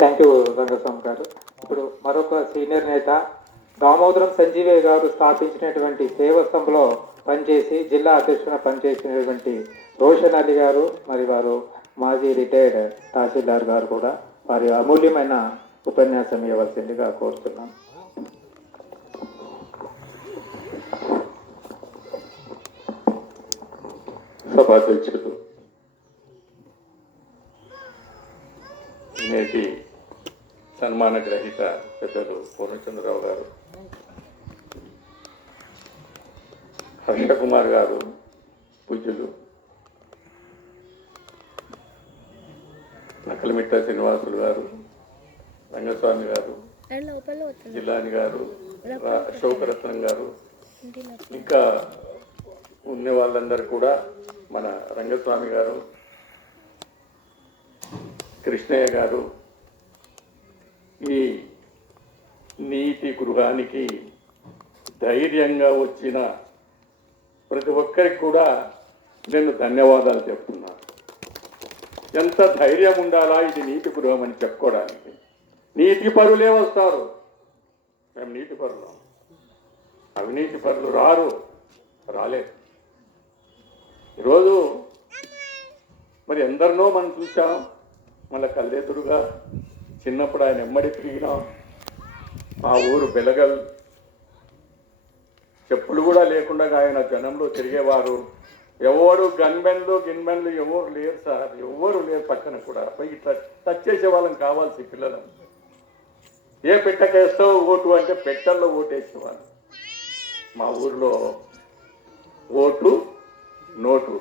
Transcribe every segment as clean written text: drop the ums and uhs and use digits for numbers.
Thank you Rangaswamy గారు. ఇప్పుడు మరొక సీనియర్ నేత దామోదరం సంజీవయ్య గారు స్థాపించినటువంటి సేవస్థంలో పనిచేసి జిల్లా అధ్యక్షుడిగా పనిచేసినటువంటి రోషన్ అలీ గారు, మరి వారు మాజీ రిటైర్డ్ తహసీల్దార్ గారు కూడా వారి అమూల్యమైన ఉపన్యాసం ఇవ్వవలసిందిగా కోరుతున్నాం. సభాధ్యక్షుడు నేటి సన్మాన గ్రహీత పెద్దలు పూర్ణచంద్రరావు గారు, హర్షకుమార్ గారు, పూజ్యులు నకలమిట్ట శ్రీనివాసులు గారు, రంగస్వామి గారు, జిల్లాని గారు, అశోకరత్నం గారు, ఇంకా ఉన్న వాళ్ళందరూ కూడా, మన రంగస్వామి గారు, కృష్ణయ్య గారు, ఈ నీతి గృహానికి ధైర్యంగా వచ్చిన ప్రతి ఒక్కరికి కూడా నేను ధన్యవాదాలు చెప్తున్నాను. ఎంత ధైర్యం ఉండాలా ఇది నీతి గృహం అని చెప్పుకోవడానికి. నీతి పరులే వస్తారు, మేము నీతి పరులు, అవినీతి పరులు రాలేదు. ఈరోజు మరి ఎందరినో మనం చూసాం, మళ్ళీ కళ్ళెదురుగా చిన్నప్పుడు ఆయన ఎమ్మడి తిరిగినాం. మా ఊరు బెలగల్, చెప్పులు కూడా లేకుండా ఆయన జనంలో తిరిగేవారు. ఎవరు గిన్మెన్లు ఎవరు లేరు సార్, ఎవరు లేరు పక్కన కూడా. పోయి ఇట్లా టచ్ చేసే వాళ్ళని కావాల్సి పిల్లలు. ఏ పెట్టకేస్తావు ఓటు అంటే పెట్టల్లో ఓటేసేవాళ్ళు. మా ఊర్లో ఓటు నోటు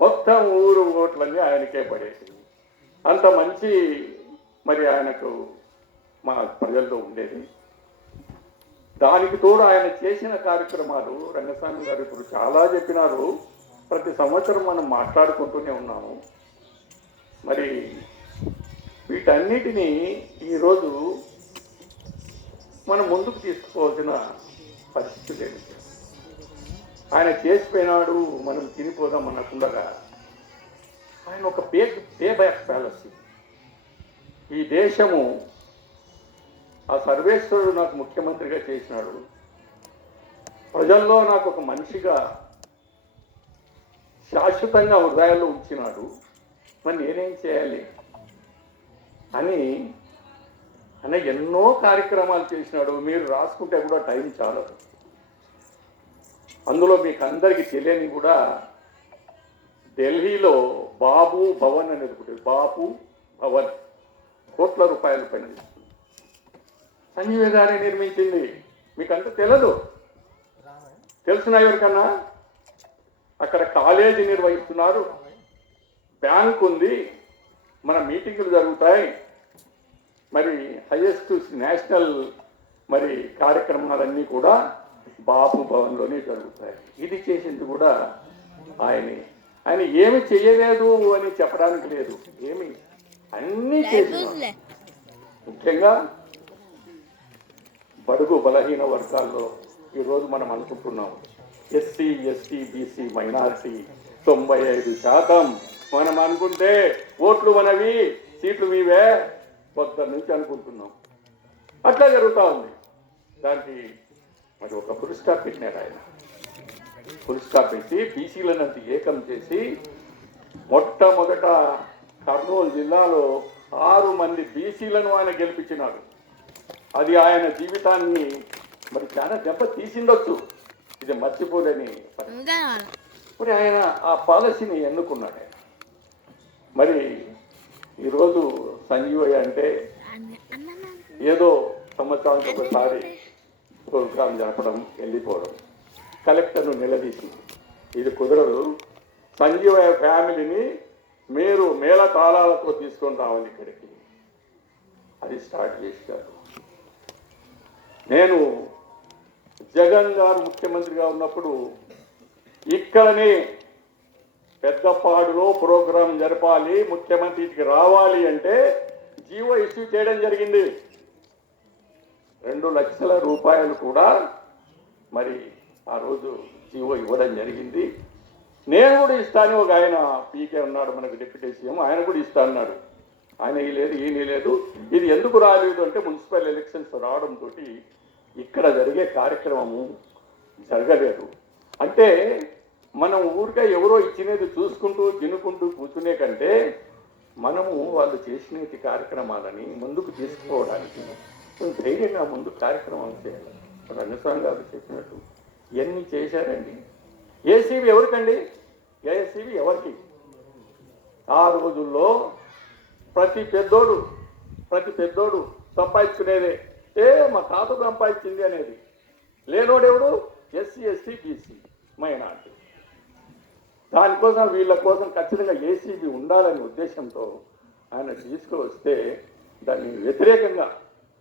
మొత్తం ఊరు ఓట్లన్నీ ఆయనకే పడేసింది. అంత మంచి మరి ఆయనకు మా ప్రజల్లో ఉండేది. దానికి తోడు ఆయన చేసిన కార్యక్రమాలు రంగస్వామి గారు ఇప్పుడు చాలా చెప్పినారు. ప్రతి సంవత్సరం మనం మాట్లాడుకుంటూనే ఉన్నాము. మరి వీటన్నిటినీ ఈరోజు మనం ముందుకు తీసుకోవాల్సిన పరిస్థితి లేదు. ఆయన చేసిపోయినాడు, మనం తినిపోదాం అనకుండగా ఆయన ఒక పే బ్యాక్ ప్యాలసీ. ఈ దేశము ఆ సర్వేశ్వరుడు నాకు ముఖ్యమంత్రిగా చేసినాడు, ప్రజల్లో నాకు ఒక మనిషిగా శాశ్వతంగా హృదయాల్లో ఉంచినాడు, మరి నేనేం చేయాలి అని ఎన్నో కార్యక్రమాలు చేసినాడు. మీరు రాసుకుంటే కూడా టైం చాలదు. అందులో మీకు అందరికీ తెలియని కూడా ఢిల్లీలో బాపు భవన్ అనేది ఒకటి, బాపు భవన్ కోట్ల రూపాయల పైన సంజీవ గారే నిర్మించింది. మీకు అంత తెలుసునా ఎవరికన్నా? అక్కడ కాలేజీ నిర్వహిస్తున్నారు, బ్యాంక్ ఉంది, మన మీటింగులు జరుగుతాయి, మరి హైయెస్ట్ నేషనల్ మరి కార్యక్రమాలన్నీ కూడా బాపు భవన్లోనే జరుగుతాయి. ఇది చేసింది కూడా ఆయన ఏమి చేయలేదు అని చెప్పడానికి లేదు, ఏమి అన్నీ చేసిన. ముఖ్యంగా బడుగు బలహీన వర్గాల్లో ఈరోజు మనం అనుకుంటున్నాం ఎస్సీ ఎస్టీ బీసీ మైనారిటీ 95% మనం అనుకుంటే ఓట్లు మనవి, సీట్లు మీవే కొత్త నుంచి అనుకుంటున్నాం. అట్లా జరుగుతూ ఉంది. దానికి మరి ఒక ఫుల్ స్టాప్ పెట్టినారు ఆయన. ఫుల్ స్టాప్ పెట్టి బీసీలను ఏకం చేసి మొట్టమొదట కర్నూలు జిల్లాలో 6 మంది బీసీలను ఆయన గెలిపించినాడు. అది ఆయన జీవితాన్ని మరి చాలా దెబ్బ తీసిండొచ్చు, ఇది మర్చిపోలేని. మరి ఆయన ఆ పాలసీని ఎన్నుకున్నాడు. మరి ఈరోజు సంజీవయ్య అంటే ఏదో సంవత్సరానికి ఒకసారి ప్రోగ్రాం జరపడం, వెళ్ళిపోవడం, కలెక్టర్ను నిలదీసి ఇది కుదరదు, సంజీవయ్య ఫ్యామిలీని మీరు మేళ తాళాలతో తీసుకొని రావాలి ఇక్కడికి, అది స్టార్ట్ చేశారు. నేను జగన్ గారు ముఖ్యమంత్రిగా ఉన్నప్పుడు ఇక్కడనే పెద్దపాడులో ప్రోగ్రాం జరపాలి, ముఖ్యమంత్రికి రావాలి అంటే జీవో ఇష్యూ చేయడం జరిగింది. 2 లక్షల రూపాయలు కూడా మరి ఆ రోజు జీవో ఇవ్వడం జరిగింది. నేను కూడా ఇస్తాను, ఒక ఆయన పీకే ఉన్నాడు మనకు డిప్యూటీ సీఎం, ఆయన కూడా ఇస్తా అన్నాడు. ఆయన ఈ లేదు ఈయన లేదు. ఇది ఎందుకు రాలేదు అంటే మున్సిపల్ ఎలక్షన్స్ రావడంతో ఇక్కడ జరిగే కార్యక్రమము జరగలేదు. అంటే మనం ఊరికే ఎవరో ఇచ్చినది చూసుకుంటూ తినుకుంటూ కూర్చునే కంటే మనము వాళ్ళు చేసినది కార్యక్రమాలని ముందుకు తీసుకోవడానికి కొంచెం ధైర్యంగా ముందు కార్యక్రమాలు చేయాలి. రంగస్వామి గారు చెప్పినట్టు ఇవన్నీ చేశారండి. ఏసీబీ ఎవరికండి? ఏసీబీ ఎవరికి? ఆ రోజుల్లో ప్రతి పెద్దోడు సంపాదించుకునేదే. మా తాత సంపాదించింది అనేది. లేనోడెవడు? SC ST BC minority. దానికోసం వీళ్ళ కోసం ఖచ్చితంగా ఏసీబీ ఉండాలనే ఉద్దేశంతో ఆయన తీసుకువస్తే దాన్ని వ్యతిరేకంగా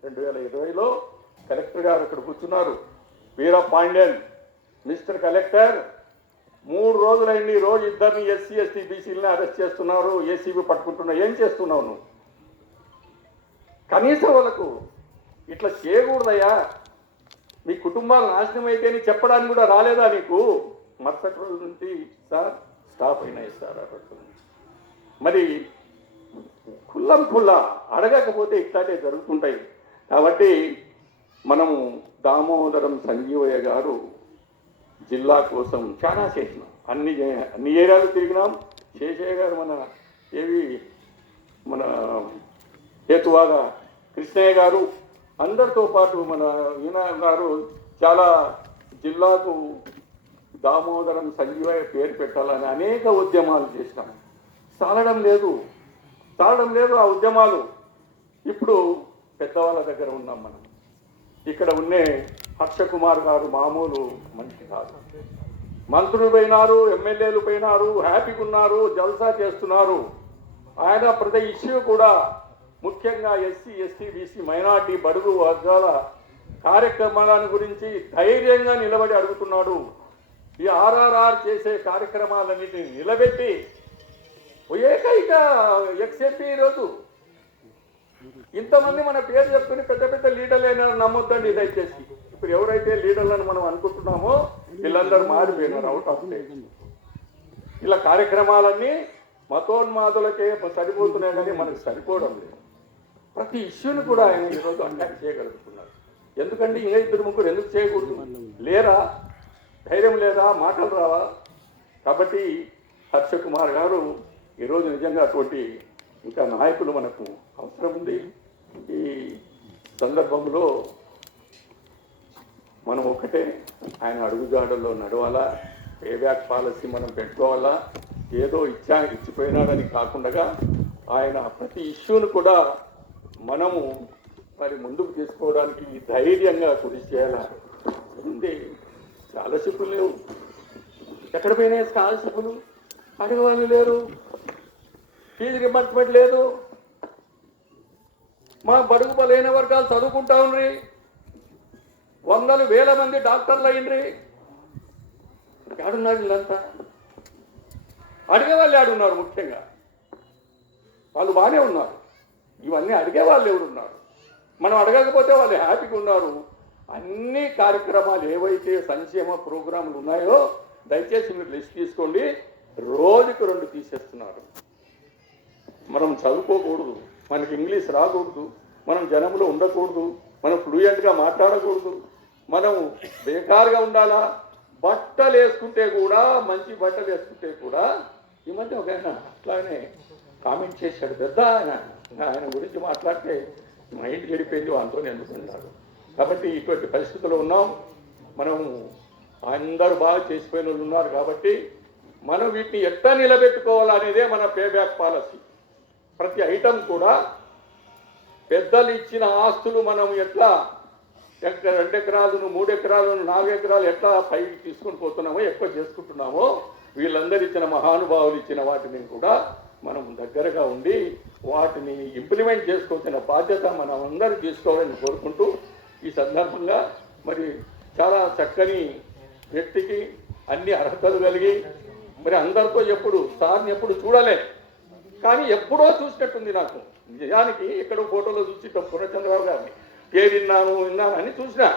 2020లో కలెక్టర్ గారు అక్కడ కూర్చున్నారు. వీరపాండ్యన్, మిస్టర్ కలెక్టర్ 3 రోజులైంది, రోజు ఇద్దరిని ఎస్సీ ఎస్టీ బీసీలని అరెస్ట్ చేస్తున్నారు, ఏసీబీ పట్టుకుంటున్నావు, ఏం చేస్తున్నావు నువ్వు? కనీసం వాళ్ళకు ఇట్లా చేయకూడదయ్యా, మీ కుటుంబాలు నాశనం అయితేని చెప్పడానికి కూడా రాలేదా నీకు? మరుసటి రోజు నుంచి సార్ స్టాప్ అయినాయి సార్. మరి కుల్లా అడగకపోతే ఇట్లాంటివి జరుగుతుంటాయి. కాబట్టి మనము దామోదరం సంజీవయ్య గారు జిల్లా కోసం చాలా చేసినాం. అన్ని ఏరియాలు తిరిగినాం. శేషయ్య గారు మన హేతువాద కృష్ణయ్య గారు అందరితో పాటు మన వినాయక్ గారు చాలా జిల్లాకు దామోదరం సంజీవయ్య పేరు పెట్టాలని అనేక ఉద్యమాలు చేసినాం. చాలడం లేదు ఆ ఉద్యమాలు. ఇప్పుడు పెద్దవాళ్ళ దగ్గర ఉన్నాం మనం. ఇక్కడ ఉన్నే హర్షకుమార్ గారు మామూలు మనిషి కాదు. మంత్రులు పోయినారు, ఎమ్మెల్యేలు పోయినారు, హ్యాపీగా ఉన్నారు, జల్సా చేస్తున్నారు. ఆయన ప్రతి ఇష్యూ కూడా ముఖ్యంగా ఎస్సీ ఎస్టీ బీసీ మైనార్టీ బడుగు వర్గాల కార్యక్రమాలను గురించి ధైర్యంగా నిలబడి అడుగుతున్నాడు. ఈ ఆర్ఆర్ఆర్ చేసే కార్యక్రమాలన్నింటినీ నిలబెట్టి ఏకైక ఎక్స్ఎంపీ ఈరోజు ఇంతమంది మన పేరు చెప్పుకుని పెద్ద లీడర్లైనా నమ్మొద్దండి దయచేసి. ఇప్పుడు ఎవరైతే లీడర్లను మనం అనుకుంటున్నామో వీళ్ళందరూ మారిపోయినారు, అవుట్ ఆఫ్ స్టేట్. ఇలా కార్యక్రమాలన్నీ మతోన్మాదులకే సరిపోతున్నాయి కానీ మనకు సరిపోవడం లేదు. ప్రతి ఇష్యూని కూడా ఆయన ఈరోజు అటాక్ చేయగలుగుతున్నారు. ఎందుకంటే ఇంకా 2-3 ఎందుకు చేయకూడదు? లేరా? ధైర్యం లేదా? మాటలు రావా? కాబట్టి హర్షకుమార్ గారు ఈరోజు నిజంగా అటువంటి ఇంకా నాయకులు మనకు అవసరం ఉంది. ఈ సందర్భంలో మనం ఒకటే, ఆయన అడుగుజాడల్లో నడవాలా, పేబ్యాక్ పాలసీ మనం పెట్టుకోవాలా. ఏదో ఇచ్చిపోయినాడని కాకుండా ఆయన ప్రతి ఇష్యూను కూడా మనము మరి ముందుకు తీసుకోవడానికి ధైర్యంగా కృషి చేయాలా. ఉంది స్కాలర్షిప్లు లేవు, ఎక్కడ పోయినాయి స్కాలర్షిప్లు? అడగవాళ్ళు లేరు, ఫీజు రింబర్స్మెంట్ లేదు. మా బడుగు బలైన వర్గాలు చదువుకుంటా ఉండ్రి, 100,000 మంది డాక్టర్లు అయ్యిండ్రి. ఆడున్నారు వీళ్ళంతా, అడిగేవాళ్ళు ఆడున్నారు. ముఖ్యంగా వాళ్ళు బాగానే ఉన్నారు. ఇవన్నీ అడిగేవాళ్ళు ఎవరున్నారు? మనం అడగకపోతే వాళ్ళు హ్యాపీగా ఉన్నారు. అన్ని కార్యక్రమాలు ఏవైతే సంక్షేమ ప్రోగ్రాంలు ఉన్నాయో దయచేసి మీరు లిస్ట్ తీసుకోండి. రోజుకు 2 తీసేస్తున్నారు. మనం చదువుకోకూడదు, మనకి ఇంగ్లీష్ రాకూడదు, మనం జనంలో ఉండకూడదు, మనం ఫ్లూయెంట్గా మాట్లాడకూడదు, మనం బేకారుగా ఉండాలా. బట్టలు వేసుకుంటే కూడా, మంచి బట్టలు వేసుకుంటే కూడా, ఈ మధ్య ఒక ఆయన అట్లానే కామెంట్ చేశాడు పెద్ద ఆయన గురించి మాట్లాడితే మైండ్ చెడిపోయింది అంతో ఎందుకున్నారు. కాబట్టి ఇటువంటి పరిస్థితుల్లో ఉన్నాం. మనం అందరూ బాగా చేసిపోయిన వాళ్ళు ఉన్నారు. కాబట్టి మనం వీటిని ఎట్లా నిలబెట్టుకోవాలనేదే మన పేబ్యాక్ పాలసీ. ప్రతి ఐటమ్ కూడా పెద్దలు ఇచ్చిన ఆస్తులు మనం ఎట్లా 2 ఎకరాలను 3 ఎకరాలను 4 ఎకరాలు ఎట్లా పైకి తీసుకొని పోతున్నామో, ఎక్కువ చేసుకుంటున్నామో, వీళ్ళందరూ ఇచ్చిన మహానుభావులు ఇచ్చిన వాటిని కూడా మనం దగ్గరగా ఉండి వాటిని ఇంప్లిమెంట్ చేసుకోవాల్సిన బాధ్యత మనం అందరూ తీసుకోవాలని కోరుకుంటూ ఈ సందర్భంగా మరి చాలా చక్కని వ్యక్తికి అన్ని అర్హతలు కలిగి మరి అందరితో సార్ని ఎప్పుడు చూడలే, కానీ ఎప్పుడో చూసినట్టుంది నాకు. నిజానికి ఎక్కడో ఫోటోలో చూసి పూర్ణచంద్రరావు గారిని విన్నాను అని చూసినా.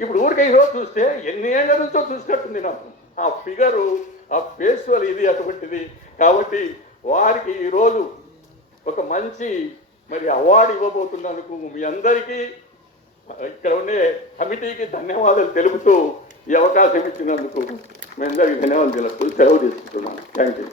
ఇప్పుడు ఊరికే ఈరోజు చూస్తే ఎన్ని ఏళ్ళ నుంచో చూసినట్టుంది నాకు. ఆ ఫిగరు, ఆ ఫేస్వల్ ఇది అటువంటిది. కాబట్టి వారికి ఈరోజు ఒక మంచి మరి అవార్డు ఇవ్వబోతున్నందుకు మీ అందరికీ ఇక్కడ ఉండే కమిటీకి ధన్యవాదాలు తెలుపుతూ ఈ అవకాశం ఇచ్చినందుకు మీ అందరికీ ధన్యవాదాలు తెలుపుతూ సెలవు తీసుకుంటున్నాను. Thank you.